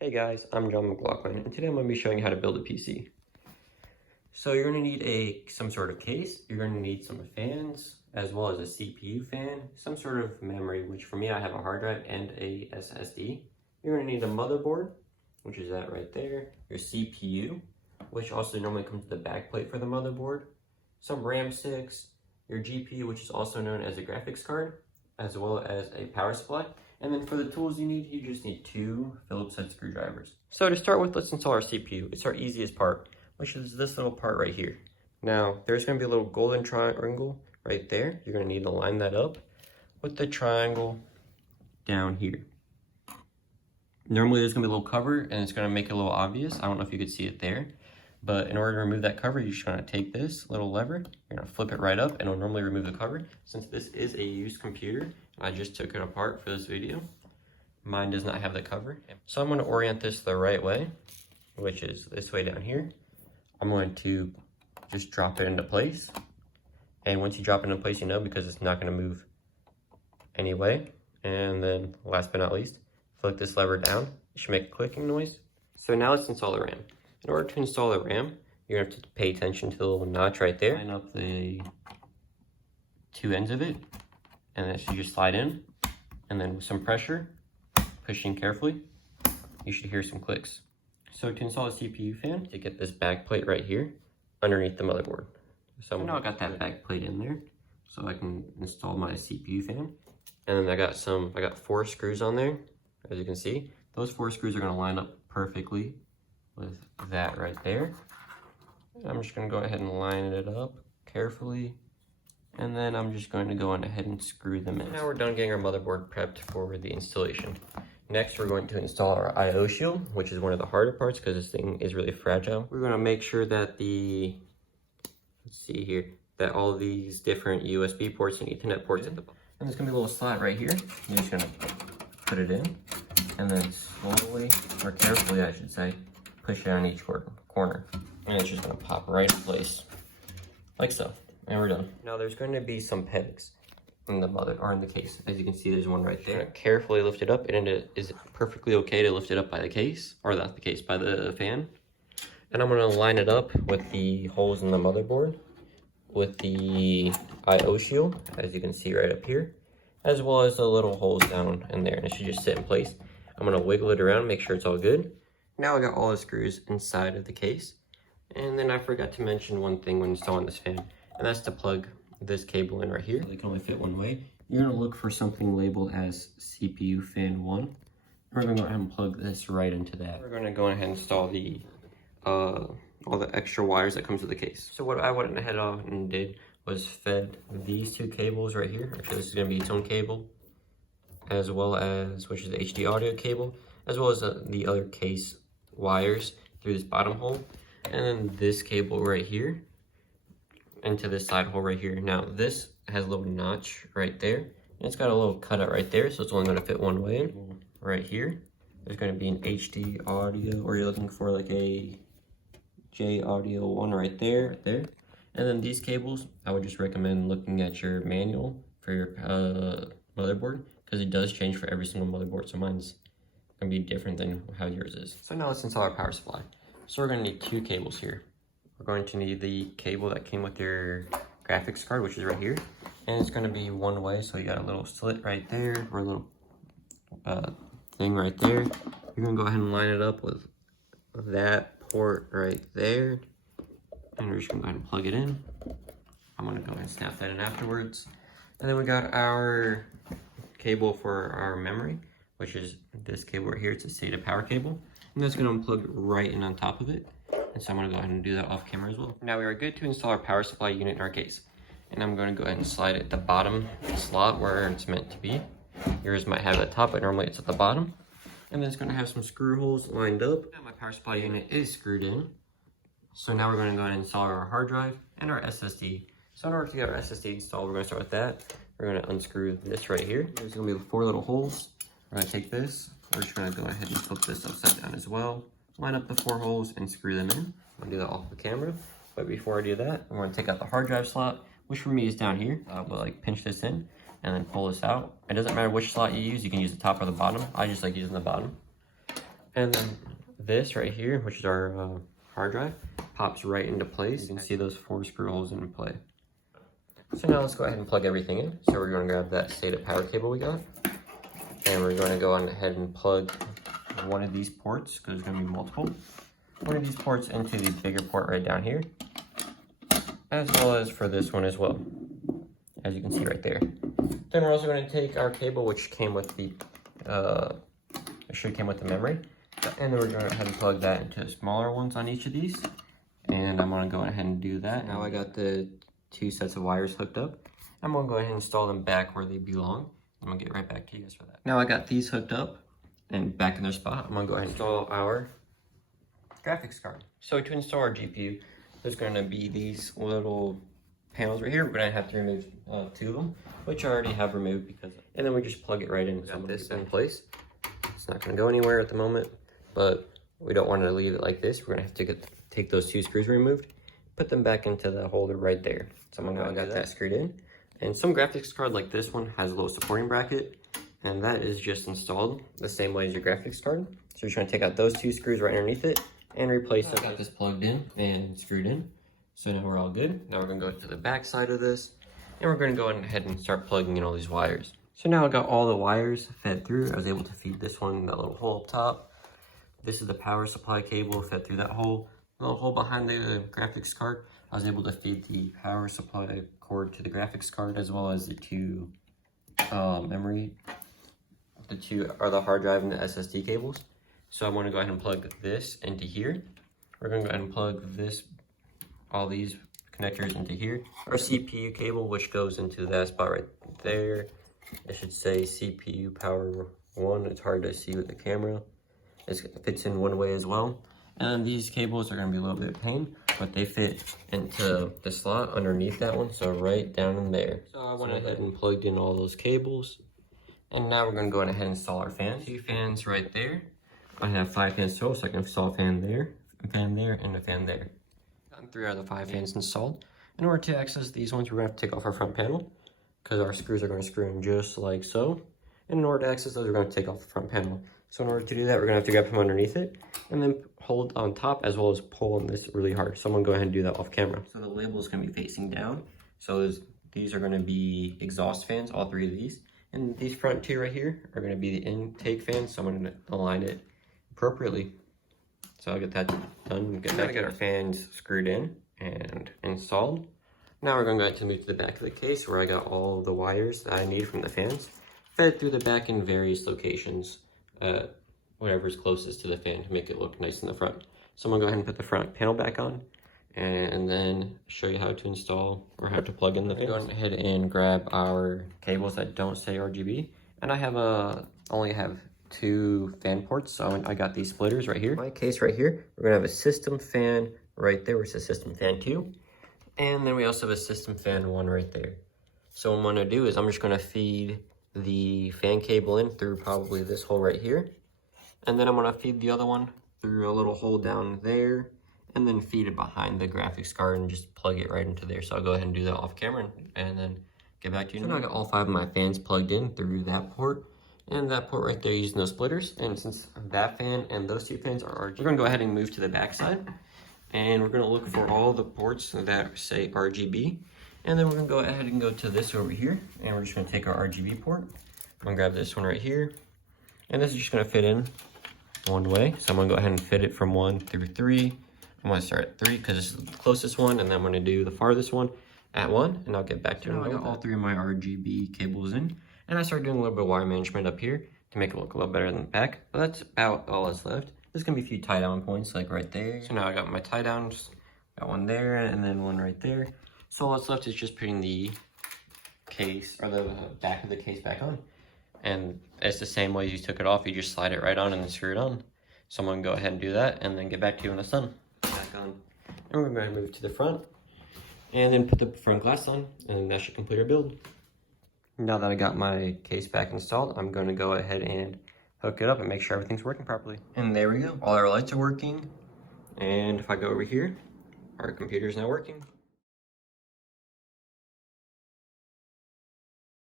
Hey guys, I'm John McLaughlin, and today I'm going to be showing you how to build a PC. So you're going to need some sort of case, you're going to need some fans, as well as a CPU fan, some sort of memory, which for me I have a hard drive and a SSD. You're going to need a motherboard, which is that right there, your CPU, which also normally comes with the back plate for the motherboard, some RAM sticks, your GPU, which is also known as a graphics card, as well as a power supply. And then for the tools you just need 2 Phillips head screwdrivers. So to start with, let's install our CPU. It's our easiest part, which is this little part right here. Now, there's gonna be a little golden triangle right there. You're gonna need to line that up with the triangle down here. Normally there's gonna be a little cover and it's gonna make it a little obvious. I don't know if you could see it there, but in order to remove that cover, you're just gonna take this little lever, you're gonna flip it right up and it'll normally remove the cover. Since this is a used computer, I just took it apart for this video. Mine does not have the cover. So I'm gonna orient this the right way, which is this way down here. I'm going to just drop it into place. And once you drop it into place, you know, because it's not gonna move anyway. And then last but not least, flick this lever down. It should make a clicking noise. So now let's install the RAM. In order to install the RAM, you're gonna have to pay attention to the little notch right there. Line up the 2 ends of it, and then it should just slide in. And then with some pressure, pushing carefully, you should hear some clicks. So to install a CPU fan, to get this back plate right here underneath the motherboard. So now I got that back plate in there, so I can install my CPU fan. And then I got 4 screws on there, as you can see. Those 4 screws are gonna line up perfectly with that right there. And I'm just gonna go ahead and line it up carefully. And then I'm just going to go on ahead and screw them in. Now we're done getting our motherboard prepped for the installation. Next, we're going to install our I/O shield, which is one of the harder parts because this thing is really fragile. We're going to make sure that that all of these different USB ports and Ethernet ports at the bottom. And there's going to be a little slot right here. You're just going to put it in, and then slowly, or carefully I should say, push it on each corner. And it's just going to pop right in place, like so. And we're done. Now there's going to be some pegs in the case. As you can see, there's one right there. Carefully lift it up, and it is perfectly okay to lift it up by the case, or not the case, by the fan. And I'm going to line it up with the holes in the motherboard, with the I/O shield, as you can see right up here, as well as the little holes down in there, and it should just sit in place. I'm going to wiggle it around, make sure it's all good. Now I got all the screws inside of the case, and then I forgot to mention one thing when installing this fan. And that's to plug this cable in right here. They can only fit one way. You're gonna look for something labeled as CPU fan 1. We're gonna go ahead and plug this right into that. We're gonna go ahead and install the all the extra wires that comes with the case. So what I went ahead and did was fed these 2 cables right here. Actually, this is gonna be its own cable, as well as, which is the HD audio cable, as well as the other case wires through this bottom hole. And then this cable right here into this side hole right here. Now this has a little notch right there, and it's got a little cutout right there, so it's only going to fit one way. Right here there's going to be an HD audio, or you're looking for like a J audio 1 right there. And then these cables, I would just recommend looking at your manual for your motherboard, because it does change for every single motherboard, so mine's going to be different than how yours is. So now let's install our power supply. So we're going to need 2 cables here. We're going to need the cable that came with your graphics card, which is right here. And it's going to be one way, so you got a little slit right there, or a little thing right there. You're going to go ahead and line it up with that port right there. And we're just going to go ahead and plug it in. I'm going to go ahead and snap that in afterwards. And then we got our cable for our memory, which is this cable right here. It's a SATA power cable. And that's going to unplug right in on top of it. And so I'm going to go ahead and do that off camera as well. Now we are good to install our power supply unit in our case. And I'm going to go ahead and slide it at the bottom slot where it's meant to be. Yours might have it at the top, but normally it's at the bottom. And then it's going to have some screw holes lined up. Now my power supply unit is screwed in. So now we're going to go ahead and install our hard drive and our SSD. So in order to get our SSD installed, we're going to start with that. We're going to unscrew this right here. There's going to be 4 little holes. We're going to take this. We're just going to go ahead and flip this upside down as well. Line up the 4 holes and screw them in. I'm gonna do that off the camera. But before I do that, I'm gonna take out the hard drive slot, which for me is down here. We'll like pinch this in and then pull this out. It doesn't matter which slot you use. You can use the top or the bottom. I just like using the bottom. And then this right here, which is our hard drive, pops right into place. You can see those 4 screw holes in play. So now let's go ahead and plug everything in. So we're going to grab that SATA power cable we got, and we're going to go on ahead and plug one of these ports, because there's going to be multiple. One of these ports into the bigger port right down here, as well as for this one as well, as you can see right there. Then we're also going to take our cable, which came with the came with the memory, and then we're going to go ahead and plug that into the smaller ones on each of these. And I'm going to go ahead and do that. Now I got the 2 sets of wires hooked up. I'm going to go ahead and install them back where they belong. I'm going to get right back to you guys for that. Now I got these hooked up and back in their spot. I'm going to go ahead and install our graphics card. So to install our GPU, there's going to be these little panels right here. We're going to have to remove 2 of them, which I already have removed because, and then we just plug it right in. Got this in place. It's not going to go anywhere at the moment, but we don't want to leave it like this. We're going to have to take those 2 screws removed, put them back into the holder right there. So I'm going to got that screwed in. And some graphics card like this one has a little supporting bracket, and that is just installed the same way as your graphics card. So you're trying to take out those 2 screws right underneath it and replace it. I got this plugged in and screwed in. So now we're all good. Now we're going to go to the back side of this, and we're going to go ahead and start plugging in all these wires. So now I got all the wires fed through. I was able to feed this one, that little hole up top. This is the power supply cable fed through that hole. The little hole behind the graphics card, I was able to feed the power supply cord to the graphics card, as well as the 2 memory. The 2 are the hard drive and the SSD cables. So I'm going to go ahead and plug this into here. We're going to go ahead and plug this, all these connectors into here. Our CPU cable, which goes into that spot right there. It should say CPU power 1. It's hard to see with the camera. It fits in one way as well. And these cables are going to be a little bit of pain, but they fit into the slot underneath that one, so right down in there. So I went ahead and plugged in all those cables. And now we're going to go ahead and install our fans. 2 fans right there. I have 5 fans total, so I can install a fan there, and a fan there. Gotten 3 out of the 5 fans installed. In order to access these ones, we're going to have to take off our front panel, because our screws are going to screw in just like so. And in order to access those, we're going to take off the front panel. So in order to do that, we're going to have to grab from underneath it, and then hold on top, as well as pull on this really hard. So I'm going to go ahead and do that off camera. So the label is going to be facing down. So these are going to be exhaust fans, all 3 of these. And these front 2 right here are going to be the intake fans. So I'm going to align it appropriately. So I'll get that done. Get our fans screwed in and installed. Now we're going to move to the back of the case, where I got all the wires that I need from the fans fed through the back in various locations. Whatever's closest to the fan to make it look nice in the front. So I'm gonna go ahead and put the front panel back on, and then show you how to install or how to plug in the fans. Go ahead and grab our cables that don't say RGB, and I have only have 2 fan ports, so I got these splitters right here. My case right here, we're gonna have a system fan right there, which is system fan 2, and then we also have a system fan 1 right there. So what I'm gonna do is I'm just gonna feed the fan cable in through probably this hole right here, and then I'm going to feed the other one through a little hole down there, and then feed it behind the graphics card and just plug it right into there. So I'll go ahead and do that off camera and then get back to you. So now I got all 5 of my fans plugged in through that port and that port right there using those splitters. And since that fan and those 2 fans are RGB, we're going to go ahead and move to the back side, and we're going to look for all the ports that say RGB. And then we're going to go ahead and go to this over here, and we're just going to take our RGB port. I'm going to grab this one right here, and this is just going to fit in one way. So I'm going to go ahead and fit it from 1 through 3. I'm going to start at 3 because it's the closest one, and then I'm going to do the farthest one at 1, and I'll get back to it. I got all 3 of my RGB cables in, and I started doing a little bit of wire management up here to make it look a little better than the back. But that's about all that's left. There's going to be a few tie down points like right there. So now I got my tie downs, got one there, and then one right there. So all that's left is just putting the case, or the back of the case back on. And it's the same way you took it off. You just slide it right on and then screw it on. So I'm going to go ahead and do that and then get back to you when it's done. Back on. And we're going to move to the front and then put the front glass on, and that should complete our build. Now that I got my case back installed, I'm going to go ahead and hook it up and make sure everything's working properly. And there we go. All our lights are working. And if I go over here, our computer's now working.